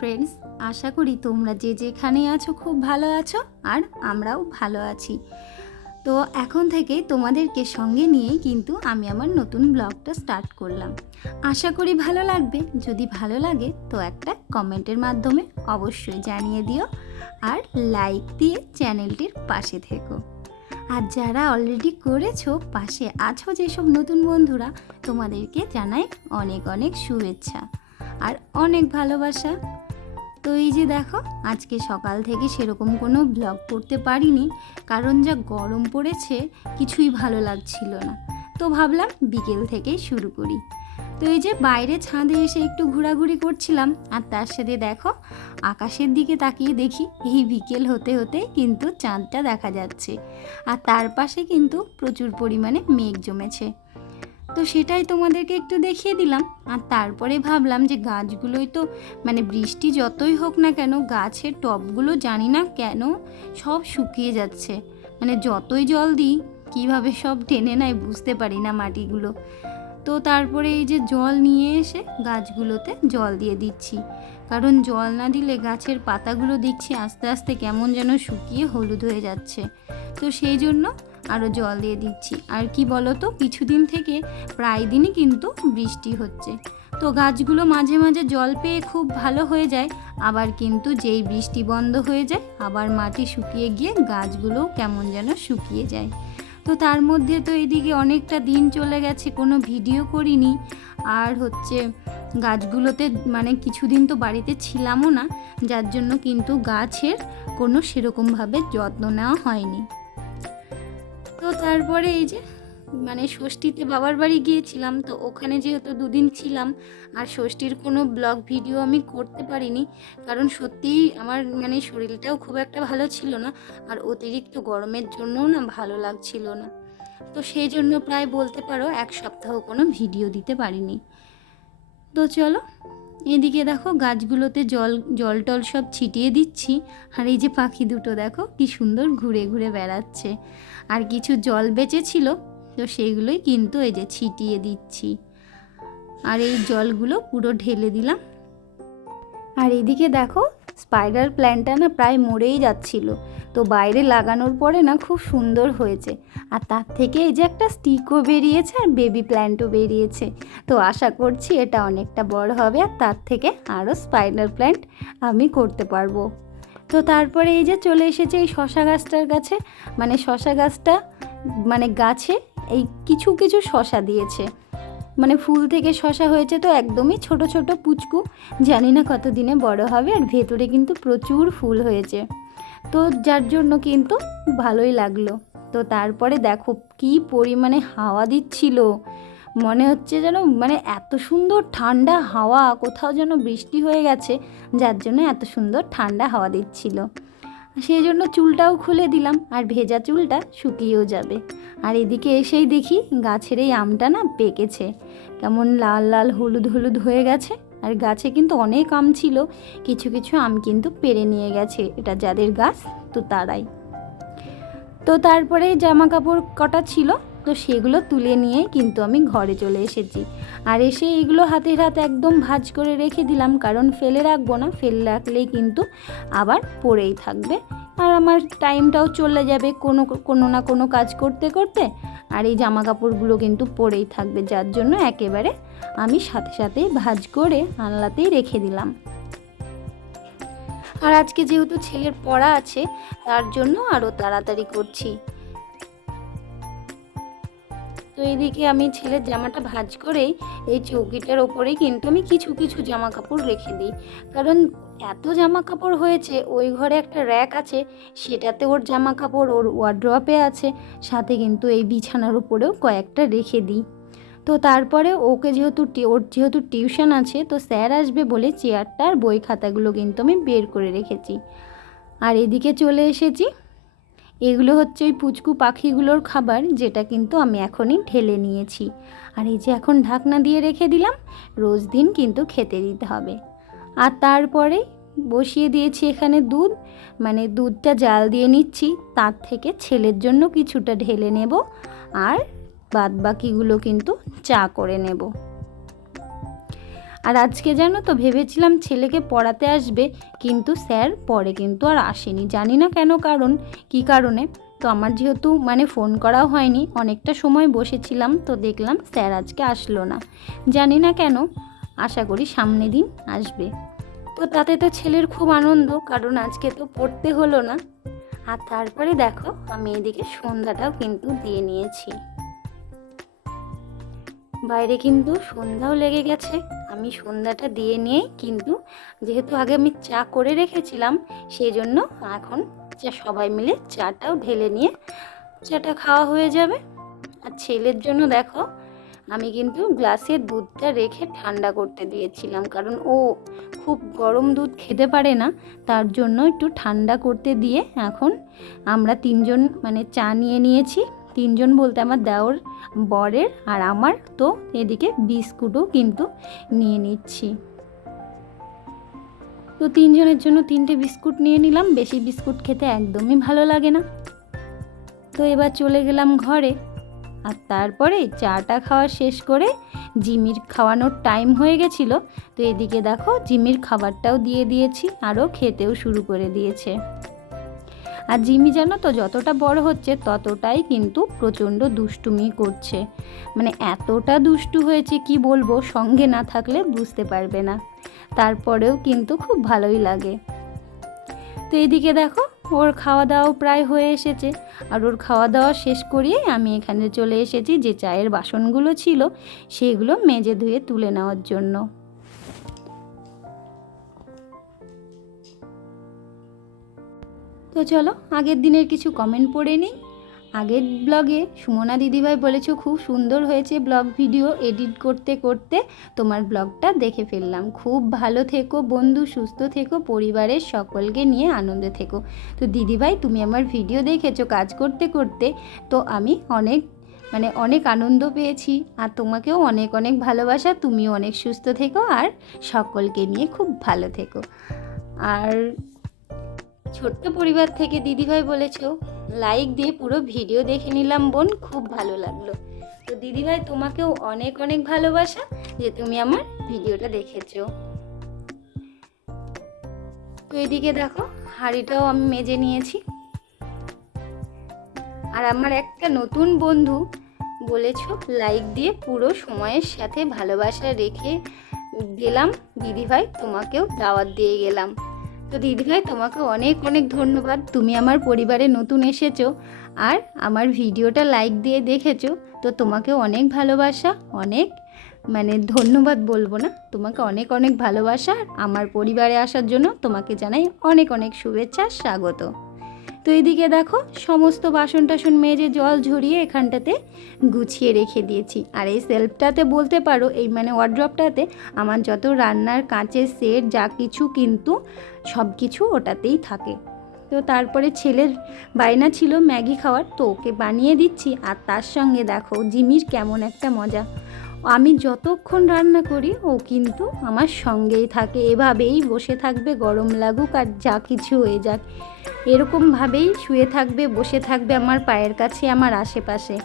Friends আশা করি তোমরা যে যেখানে আছো খুব ভালো আছো আর আমরাও ভালো আছি। তো এখন থেকে তোমাদেরকে সঙ্গে নিয়েই কিন্তু আমি আমার নতুন ব্লগটা স্টার্ট করলাম। আশা করি ভালো লাগবে, যদি ভালো লাগে তো একটা কমেন্টের মাধ্যমে অবশ্যই জানিয়ে দিও আর লাইক দিয়ে চ্যানেলটির পাশে থেকো। আর যারা অলরেডি করেছ, পাশে আছো যেসব নতুন বন্ধুরা, তোমাদেরকে জানাই অনেক অনেক শুভেচ্ছা। আর অনেক ভালোবাসা। তো এই যে দেখো, আজকে সকাল থেকে সেরকম কোনো ব্লগ করতে পারিনি, কারণ যা গরম পড়েছে, কিছুই ভালো লাগছিল না। তো ভাবলাম বিকেল থেকেই শুরু করি। তো এই যে বাইরে ছাদে এসে একটু ঘোরাঘুরি করছিলাম, আর তার সাথে দেখো, আকাশের দিকে তাকিয়ে দেখি, এই বিকেল হতে হতে কিন্তু চাঁদটা দেখা যাচ্ছে। আর তার পাশে কিন্তু প্রচুর পরিমাণে মেঘ জমেছে। তো সেটাই তোমাদেরকে একটু দেখিয়ে দিলাম। আর তারপরে ভাবলাম যে গাছগুলোই তো মানে বৃষ্টি যতই হোক না কেন, গাছের টবগুলো জানি না কেন সব শুকিয়ে যাচ্ছে। মানে যতই জল দিই, কীভাবে সব টেনে নেয় বুঝতে পারি না মাটিগুলো। তো তারপরে এই যে জল নিয়ে এসে গাছগুলোতে জল দিয়ে দিচ্ছি। কারণ জল না দিলে গাছের পাতাগুলো দেখছি আস্তে আস্তে কেমন যেন শুকিয়ে হলুদ হয়ে যাচ্ছে। তো সেই জন্য আরও জল দিয়ে দিচ্ছি। আর কি বলো তো কিছুদিন থেকে প্রায় দিনই কিন্তু বৃষ্টি হচ্ছে। তো গাছগুলো মাঝে মাঝে জল পেয়ে খুব ভালো হয়ে যায়, আবার কিন্তু যেই বৃষ্টি বন্ধ হয়ে যায়, আবার মাটি শুকিয়ে গিয়ে গাছগুলোও কেমন যেন শুকিয়ে যায়। তো তার মধ্যে তো এদিকে অনেকটা দিন চলে গেছে, কোনো ভিডিও করিনি। আর হচ্ছে গাছগুলোতে মানে কিছুদিন তো বাড়িতে ছিলামও না, যার জন্য কিন্তু গাছের কোনো সেরকমভাবে যত্ন নেওয়া হয়নি। তারপরে এই যে মানে ষষ্ঠীতে বাবার বাড়ি গিয়েছিলাম, তো ওখানে যেহেতু দুদিন ছিলাম, আর ষষ্ঠীর কোনো ব্লগ ভিডিও আমি করতে পারিনি, কারণ সত্যিই আমার মানে শরীরটাও খুব একটা ভালো ছিল না, আর অতিরিক্ত গরমের জন্যও না ভালো লাগছিল না। তো সেই জন্য প্রায় বলতে পারো এক সপ্তাহ কোনো ভিডিও দিতে পারিনি। তো চলো এদিকে দেখো গাছগুলোতে জল জল টল সব ছিটিয়ে দিচ্ছি। আর এই যে পাখি দুটো, দেখো কি সুন্দর ঘুরে ঘুরে বেড়াচ্ছে। আর কিছু জল বেঁচেছিল, তো সেগুলোই কিন্তু এই যে ছিটিয়ে দিচ্ছি। আর এই জলগুলো পুরো ঢেলে দিলাম। আর এদিকে দেখো স্পাইডার প্ল্যান্টটা না প্রায় মরেই যাচ্ছিল। তো বাইরে লাগানোর পরে না খুব সুন্দর হয়েছে। আর তার থেকে এই যে একটা স্টিকও বেরিয়েছে আর বেবি প্ল্যান্টও বেরিয়েছে। তো আশা করছি এটা অনেকটা বড় হবে আর তার থেকে আরও স্পাইডার প্ল্যান্ট আমি করতে পারব। তো তারপরে এই যে চলে এসেছে এই শশা গাছটার কাছে। মানে শশা গাছটা মানে গাছে এই কিছু কিছু শশা দিয়েছে। মানে ফুল থেকে শশা হয়েছে তো একদমই ছোট ছোট পুচকু। জানি না কত দিনে বড় হবে আর ভেতরে কিন্তু প্রচুর ফুল হয়েছে। তো যার জন্য কিন্তু ভালোই লাগল। তো তারপরে দেখো কি পরিমাণে হাওয়া দিচ্ছিল। মনে হচ্ছে যেন মানে এত সুন্দর ঠান্ডা হাওয়া, কোথাও যেন বৃষ্টি হয়ে গেছে, যার জন্য এত সুন্দর ঠান্ডা হাওয়া দিচ্ছিল। সেই জন্য চুলটাও খুলে দিলাম, আর ভেজা চুলটা শুকিয়েও যাবে। আর এদিকে এসেই দেখি গাছের এই আমটা না পেকেছে। কেমন লাল লাল হলুদ হলুদ হয়ে গেছে, আর গাছে কিন্তু অনেক আম ছিল। কিছু কিছু আম কিন্তু পেরে নিয়ে গেছে, এটা যাদের গাছ, তো তারাই। তো তারপরে জামা কাপড় কটা ছিল? তো সেগুলো তুলে নিয়ে কিন্তু আমি ঘরে চলে এসেছি। আর এসে এগুলো হাতের হাত একদম ভাজ করে রেখে দিলাম, কারণ ফেলে রাখব না, ফেলে রাখলেই কিন্তু আবার পড়েই থাকবে। আর আমার টাইমটাও চলে যাবে কোনো কোনো না কোনো কাজ করতে করতে। আর এই জামা কাপড়গুলো কিন্তু পরেই থাকবে, যার জন্য একেবারে আমি সাথে সাথেই ভাজ করে আনলাতেই রেখে দিলাম। আর আজকে যেহেতু ছেলের পড়া আছে, তার জন্য আরও তাড়াতাড়ি করছি। তো এদিকে আমি ছেলের জামাটা ভাজ করেই এই চৌকিটার ওপরেই কিন্তু আমি কিছু কিছু জামা কাপড় রেখে দিই। কারণ এত জামা কাপড় হয়েছে, ওই ঘরে একটা র্যাক আছে, সেটাতে ওর জামা কাপড় ওর ওয়ার্ড্রপে আছে, সাথে কিন্তু এই বিছানার উপরেও কয়েকটা রেখে দিই। তো তারপরে ওকে যেহেতু ওর যেহেতু টিউশন আছে, তো স্যার আসবে বলে চেয়ারটা আর বই খাতাগুলো কিন্তু আমি বের করে রেখেছি। আর এদিকে চলে এসেছি। এগুলো হচ্ছে ওই পুচকু পাখিগুলোর খাবার, যেটা কিন্তু আমি এখনই ঢেলে নিয়েছি। আর এই যে এখন ঢাকনা দিয়ে রেখে দিলাম, রোজ দিন কিন্তু খেতে দিতে হবে। আর তারপরে বসিয়ে দিয়েছি এখানে দুধ মানে দুধটা জাল দিয়ে নিচ্ছি, তার থেকে ছেলের জন্য কিছুটা ঢেলে নেব, আর বাদ বাকিগুলো কিন্তু চা করে নেব। আর আজকে জানো তো ভেবেছিলাম ছেলেকে পড়াতে আসবে, কিন্তু স্যার পরে কিন্তু আর আসেনি। জানি না কেন কারণ, কি কারণে? তো আমার যেহেতু মানে ফোন করাও হয়নি, অনেকটা সময় বসেছিলাম, তো দেখলাম স্যার আজকে আসলো না। জানি না কেন, আশা করি সামনে দিন আসবে। তো তাতে তো ছেলের খুব আনন্দ, কারণ আজকে তো পড়তে হলো না। আর তারপরে দেখো, আমি এদিকে সন্ধ্যাটাও কিন্তু দিয়ে নিয়েছি। বাইরে কিন্তু সন্ধ্যাও লেগে গেছে। আমি সন্ধ্যাটা দিয়ে নিয়েই কিন্তু যেহেতু আগে আমি চা করে রেখেছিলাম সেই জন্য এখন চা সবাই মিলে চাটাও ঢেলে নিয়ে চাটা খাওয়া হয়ে যাবে। আর ছেলের জন্য দেখো, আমি কিন্তু গ্লাসে দুধটা রেখে ঠান্ডা করতে দিয়েছিলাম, কারণ ও খুব গরম দুধ খেতে পারে না, তার জন্য একটু ঠান্ডা করতে দিয়ে এখন আমরা তিনজন মানে চা নিয়ে নিয়েছি। তিনজন বলতে আমার দেওর বরের আর আমার তো এদিকে বিস্কুটও কিন্তু নিয়ে নিচ্ছি। তো তিনজনের জন্য তিনটে বিস্কুট নিয়ে নিলাম, বেশি বিস্কুট খেতে একদমই ভালো লাগে না। তো এবার চলে গেলাম ঘরে, আর তারপরে চাটা খাওয়া শেষ করে জিমির খাওয়ানোর টাইম হয়ে গেছিল। তো এদিকে দেখো, জিমির খাবারটাও দিয়ে দিয়েছি, আরও খেতেও শুরু করে দিয়েছে। আর জিমি জানো তো, যতটা বড় হচ্ছে ততটাই কিন্তু প্রচণ্ড দুষ্টুমি করছে। মানে এতটা দুষ্টু হয়েছে কি বলব, সঙ্গে না থাকলে বুঝতে পারবে না। তারপরেও কিন্তু খুব ভালোই লাগে। তো এদিকে দেখো, ওর খাওয়া দাওয়া প্রায় হয়ে এসেছে। আর ওর খাওয়া দাওয়া শেষ করিয়ে আমি এখানে চলে এসেছি যে চায়ের বাসনগুলো ছিল, সেগুলো মেজে ধুয়ে তুলে নেওয়ার জন্য। তো চলো, আগের দিনের কিছু কমেন্ট পড়ে নিই। আগের ব্লগে সুমনা দিদিভাই বলেছ, খুব সুন্দর হয়েছে ব্লগ ভিডিও এডিট করতে করতে। তোমার ব্লগটা দেখে ফেললাম। খুব ভালো থেকো বন্ধু, সুস্থ থেকো, পরিবারের সকলকে নিয়ে আনন্দে থেকো। তো দিদিভাই, তুমি আমার ভিডিও দেখেছ কাজ করতে করতে, তো আমি অনেক মানে অনেক আনন্দ পেয়েছি। আর তোমাকেও অনেক অনেক ভালোবাসা। তুমিও অনেক সুস্থ থেকো আর সকলকে নিয়ে খুব ভালো থেকো। আর ছোট্ট পরিবার থেকে দিদিভাই বলেছ লাইক দিয়ে পুরো ভিডিও দেখে নিলাম বোন, খুব ভালো লাগল। তো দিদিভাই, তোমাকেও অনেক অনেক ভালোবাসা যে তুমি আমার ভিডিওটা দেখেছ। তো এদিকে দেখো, হাঁড়িটাও আমি মেজে নিয়েছি। আর আমার একটা নতুন বন্ধু বলেছ লাইক দিয়ে পুরো সময়ের সাথে ভালোবাসা রেখে গেলাম। দিদিভাই, তোমাকেও দাওয়াত দিয়ে গেলাম। তো দিদিভাই তোমাকে অনেক অনেক ধন্যবাদ। তুমি আমার পরিবারে নতুন এসেছ আর আমার ভিডিওটা লাইক দিয়ে দেখেছ, তো তোমাকে অনেক ভালোবাসা, অনেক মানে ধন্যবাদ বলব না, তোমাকে অনেক অনেক ভালোবাসা। আমার পরিবারে আসার জন্য তোমাকে জানাই অনেক অনেক শুভেচ্ছা, স্বাগত। তো এদিকে দেখো, সমস্ত বাসন টাসন মেজে জল ঝরিয়ে এখানটাতে গুছিয়ে রেখে দিয়েছি। আর এই সেলফটাতে বলতে পারো, এই মানে ওয়ার্ড্রপটাতে আমার যত রান্নার কাঁচের সেট যা কিছু কিন্তু সব কিছু ওটাতেই থাকে। তো তারপরে ছেলের বায়না ছিল ম্যাগি খাওয়ার, তো ওকে বানিয়ে দিচ্ছি। আর তার সঙ্গে দেখো, জিমির কেমন একটা মজা। আমি যতক্ষণ রান্না করি, ও কিন্তু আমার সঙ্গেই থাকে। এভাবেই বসে থাকবে, গরম লাগুক আর যা কিছু হয়ে যাক। এরকমভাবেই শুয়ে থাকবে, বসে থাকবে আমার পায়ের কাছে, আমার আশেপাশে।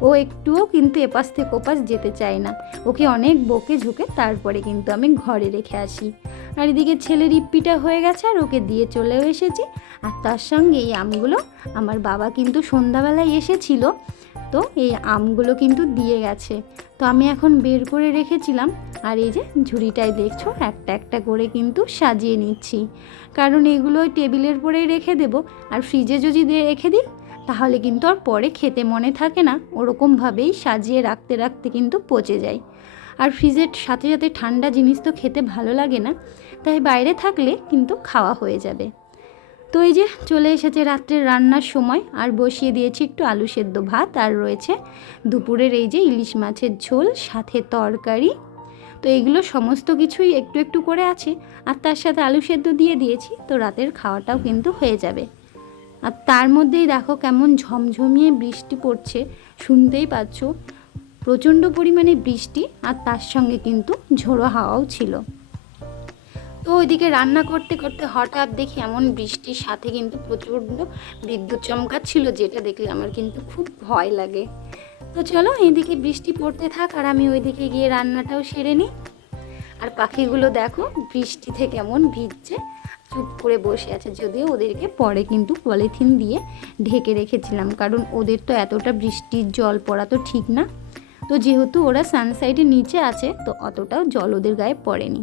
ও একটুও কিন্তু এপাশ থেকে ওপাশ যেতে চায় না। ওকে অনেক বকে ঝুঁকে তারপরে কিন্তু আমি ঘরে রেখে আসি। আর এদিকে ছেলের ইপ্পিটা হয়ে গেছে আর ওকে দিয়ে চলেও এসেছি। আর তার সঙ্গে এই আমগুলো আমার বাবা কিন্তু সন্ধ্যাবেলায় এসেছিল। তো এই আমগুলো কিন্তু দিয়ে গেছে। তো আমি এখন বের করে রেখেছিলাম আর এই যে ঝুড়িটায় দেখছ, একটা একটা করে কিন্তু সাজিয়ে নিচ্ছি। কারণ এগুলো টেবিলের পরেই রেখে দেবো। আর ফ্রিজে যদি দিয়ে রেখে দিই, তাহলে কিন্তু আর পরে খেতে মনে থাকে না। ওরকমভাবেই সাজিয়ে রাখতে রাখতে কিন্তু পচে যায়। আর ফ্রিজের সাথে সাথে ঠান্ডা জিনিস তো খেতে ভালো লাগে না। তাই বাইরে থাকলে কিন্তু খাওয়া হয়ে যাবে। তো এই যে চলে এসেছে রাত্রের রান্নার সময়, আর বসিয়ে দিয়েছি একটু আলু সেদ্ধ ভাত, আর রয়েছে দুপুরের এই যে ইলিশ মাছের ঝোল, সাথে তরকারি। তো এগুলো সমস্ত কিছুই একটু একটু করে আছে, আর তার সাথে আলু সেদ্ধ দিয়ে দিয়েছি, তো রাতের খাওয়াটাও কিন্তু হয়ে যাবে। আর তার মধ্যেই দেখো কেমন ঝমঝমিয়ে বৃষ্টি পড়ছে, শুনতেই পাচ্ছ। প্রচণ্ড পরিমাণে বৃষ্টি, আর তার সঙ্গে কিন্তু ঝোড়ো হাওয়াও ছিল। তো ওইদিকে রান্না করতে করতে হঠাৎ দেখি এমন বৃষ্টির সাথে কিন্তু প্রচণ্ড বিদ্যুৎ চমকাচ্ছিল, যেটা দেখলে আমার কিন্তু খুব ভয় লাগে। তো চলো এইদিকে বৃষ্টি পড়তে থাক আর আমি ওইদিকে গিয়ে রান্নাটাও সেরে নিই। আর পাখিগুলো দেখো বৃষ্টি থেকে কেমন ভিজছে, চুপ করে বসে আছে, যদিও ওদেরকে পরে কিন্তু পলিথিন দিয়ে ঢেকে রেখেছিলাম, কারণ ওদের তো এতটা বৃষ্টির জল পড়া তো ঠিক না। তো যেহেতু ওরা সানসাইডের নিচে আছে, তো অতটাও জল ওদের গায়ে পড়েনি।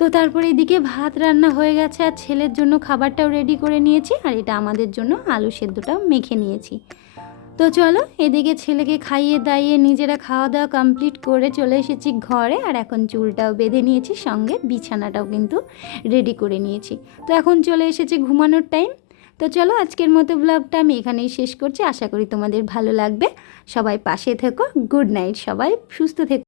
তো তারপরে এদিকে ভাত রান্না হয়ে গেছে আর ছেলের জন্য খাবারটাও রেডি করে নিয়েছি আর এটা আমাদের জন্য আলু সেদ্ধটাও মেখে নিয়েছি। তো চলো এদিকে ছেলেকে খাইয়ে দাইয়ে নিজেরা খাওয়া দাওয়া কমপ্লিট করে চলে এসেছি ঘরে আর এখন চুলটাও বেঁধে নিয়েছি, সঙ্গে বিছানাটাও কিন্তু রেডি করে নিয়েছি। তো এখন চলে এসেছে ঘুমানোর টাইম তো চলো আজকের মতো ব্লগটা আমি এখানেই শেষ করছি। আশা করি তোমাদের ভালো লাগবে। সবাই পাশে থেকো। গুড নাইট সবাই। সুস্থ থেকো।